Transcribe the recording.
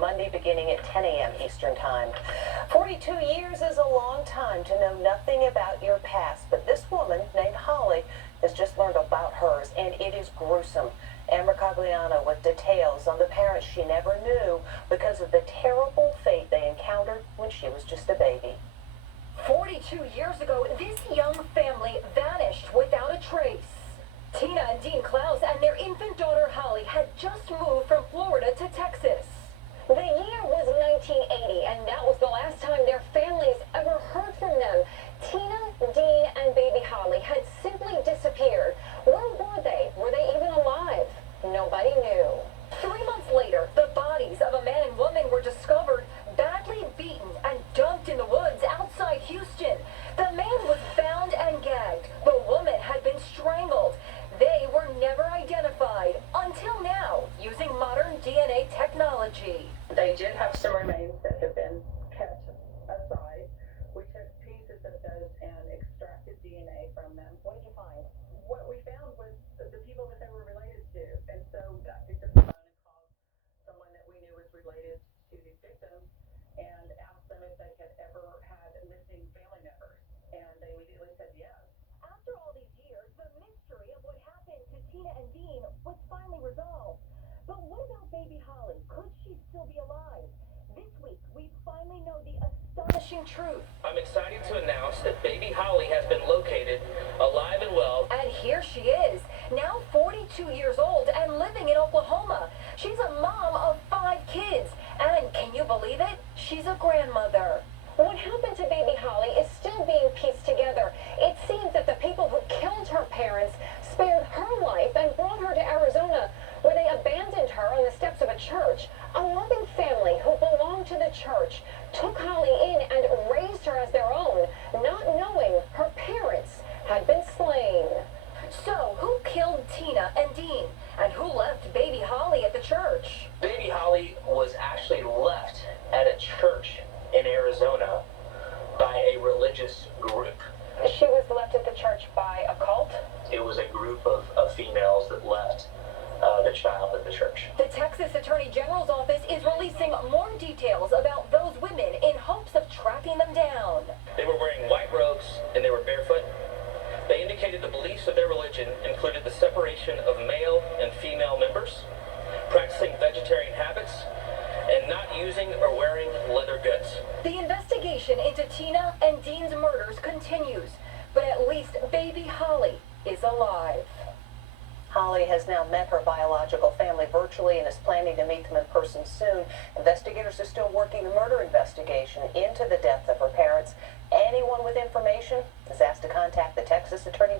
Monday beginning at 10 a.m. Eastern Time. 42 years is a long time to know nothing about your past, but this woman named Holly has just learned about hers, and it is gruesome. Amber Cagliano with details on the parents she never knew because of the terrible fate they encountered when she was just a baby. 42 years ago, this young family vanished without a trace. Tina and Dean Klaus and their infant daughter Holly had just moved from Florida to Texas. The year was 1980, and that was the last time their families ever heard from them. Tina, Dean, and baby Holly had simply disappeared. Where were they? Were they even alive? Nobody knew. 3 months later, the bodies of a man and woman were discovered, badly beaten and dumped in the woods outside Houston. The man was bound and gagged. The woman had been strangled. They were never identified until now using modern DNA technology. They did have some remains that have been kept aside. We took pieces of those and extracted DNA from them. What did you find? What we found was the people that they were related to. And so I picked up the phone and called someone that we knew was related to these victims and asked them if they had ever had missing family members. And they immediately said yes. After all these years, the mystery of what happened to Tina and Dean was finally resolved. But what about baby Holly? Could she still be alive? This week, we finally know the astonishing truth. I'm excited to announce that baby Holly has been located alive and well. And here she is, now 42 years old and living in Oklahoma. She's a mom of 5 kids. And can you believe it? She's a grandmother. What happened to baby Holly is still being pieced together. It seems that the people who killed her parents spared her life and brought her to Arizona, where they abandoned her on the steps of a church. A loving family who belonged to the church took Holly in and raised her as their own, not knowing her parents had been slain. So, who killed Tina and Dean? And who left baby Holly at the church? Baby Holly was actually left at a church in Arizona by a religious group. She was left at the church by a cult? It was a group of females that left the child at the church. The Texas Attorney General's office is releasing more details about those women in hopes of tracking them down. They were wearing white robes and they were barefoot. They indicated the beliefs of their religion included the separation of male and female members, practicing vegetarian habits, and not using or wearing leather goods. The investigation into Tina and Dean's murders continues, but at least baby Holly is alive. Holly has now met her biological family virtually and is planning to meet them in person soon. Investigators are still working the murder investigation into the death of her parents. Anyone with information is asked to contact the Texas Attorney